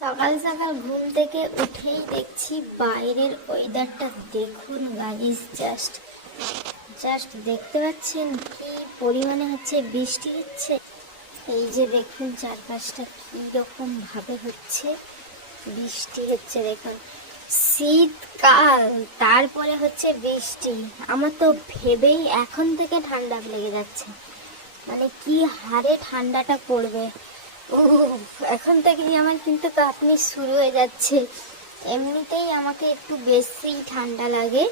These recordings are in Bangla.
সকাল সকাল ঘুম থেকে উঠেই দেখছি বাইরের ওয়েদারটা দেখুন গাইস জাস্ট জাস্ট দেখতে পাচ্ছেন কি পরিমাণে হচ্ছে বৃষ্টি হচ্ছে? এই যে দেখুন চারপাশটা কি রকম ভাবে হচ্ছে, বৃষ্টি হচ্ছে দেখুন। শীতকাল, তারপরে হচ্ছে বৃষ্টি। আমার তো ভেবেই এখন থেকে ঠান্ডা লেগে যাচ্ছে। মানে কি হারে ঠান্ডাটা পড়বে? এখন থেকেই আমার কিন্তু কাঁপনি শুরু হয়ে যাচ্ছে। এমনিতেই আমাকে একটু বেশি ঠান্ডা লাগে।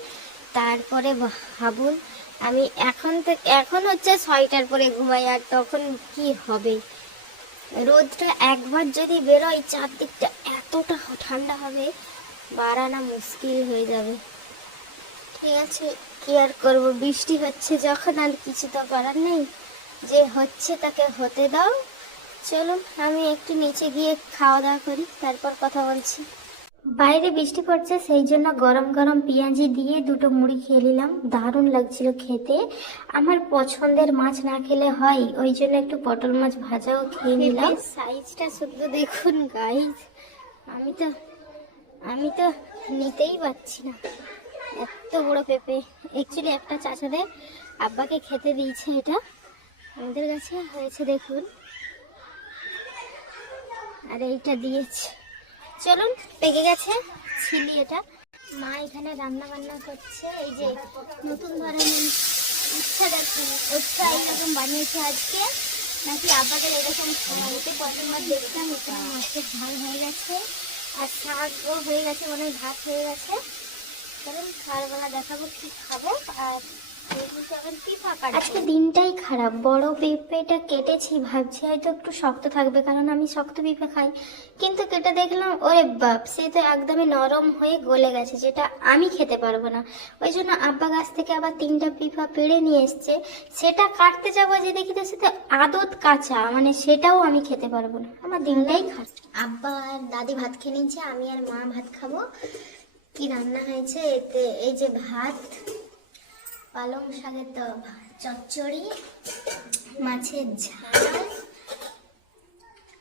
তারপরে ভাবুন, আমি এখন থেকে, এখন হচ্ছে ছয়টার পরে ঘুমাই, আর তখন কি হবে? রোদটা একবার যদি বেরোয়, চারদিকটা এতটা ঠান্ডা হবে, বাড়ানো মুশকিল হয়ে যাবে। ঠিক আছে, কি আর করব? বৃষ্টি হচ্ছে যখন, আর কিছু তো করার নেই। যে হচ্ছে তাকে হতে দাও। চলুন আমি একটু নিচে গিয়ে খাওয়া দাওয়া করি তারপর কথা বলছি। বাইরে বৃষ্টি পড়ছে সেই জন্য গরম গরম পেঁয়াজি দিয়ে দুটো মুড়ি খেয়ে নিলাম। দারুণ লাগছিল খেতে। আমার পছন্দের মাছ না খেলে হয় ওই জন্য একটু পটল মাছ ভাজাও খেয়ে নিলাম। সাইজটা শুধু দেখুন গাইজ আমি তো আমি তো নিতেই পারছি না। এত বড় পেঁপে। অ্যাকচুয়ালি একটা চাচাদের আব্বাকে খেতে দিয়েছে এটা। আমাদের কাছে হয়েছে দেখুন। আর এইটা দিয়েছে। চলুন, পেকে গেছে ছিলি এটা। মা এখানে রান্না বান্না করছে, এই যে নতুন ধরনের উচ্ছা দেখুন উচ্ছা এরকম বানিয়েছে আজকে। নাকি আব্বাদের এরকম খাওয়াতে প্রথমবার দেখলাম এখানে মাছের ঝাল হয়ে গেছে, আর শাকও হয়ে গেছে মানে ভাত হয়ে গেছে। চলুন খাওয়ারবেলা দেখাবো কি খাব, আর আজকে দিনটাই খারাপ। বড় পেঁপেটা কেটেছি, ভাবছি হয়তো একটু শক্ত থাকবে, কারণ আমি শক্ত পেঁপে খাই। কিন্তু কেটে দেখলাম, ওরে বাপ, সে তো একদমই নরম হয়ে গলে গেছে, যেটা আমি খেতে পারব না। ওই জন্য আব্বা গাছ থেকে আবার তিনটা পিফা পেড়ে নিয়ে এসছে। সেটা কাটতে যাব যে দেখি তো সেটা আদত কাঁচা মানে সেটাও আমি খেতে পারব না। আমার দিনটাই খারাপ। আব্বা আর দাদি ভাত খেয়ে নিয়েছে, আমি আর মা ভাত খাব। কি রান্না হয়েছে? এতে এই যে ভাত পালং শাকের তো চচ্চড়ি, মাছের ঝাল,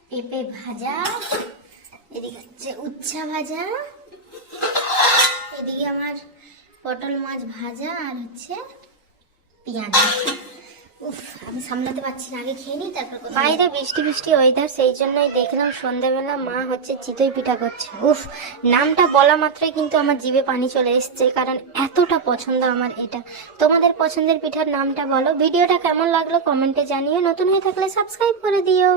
পেঁপে ভাজা, এদিকে হচ্ছে উচ্ছা ভাজা, এদিকে আমার পটল মাছ ভাজা আর হচ্ছে পেঁয়াজ। উফ আমি সামলাতে পারছি না আগে খেয়ে নিই তারপর বাইরে বৃষ্টি বৃষ্টি ওয়েদার সেই জন্যই দেখলাম সন্ধেবেলা মা হচ্ছে চিতই পিঠা করছে। উফ নামটা বলা মাত্রই কিন্তু আমার জিভে পানি চলে এসছে কারণ এতটা পছন্দ আমার এটা। তোমাদের পছন্দের পিঠার নামটা বলো ভিডিওটা কেমন লাগল কমেন্টে জানিও নতুন হয়ে থাকলে সাবস্ক্রাইব করে দিও।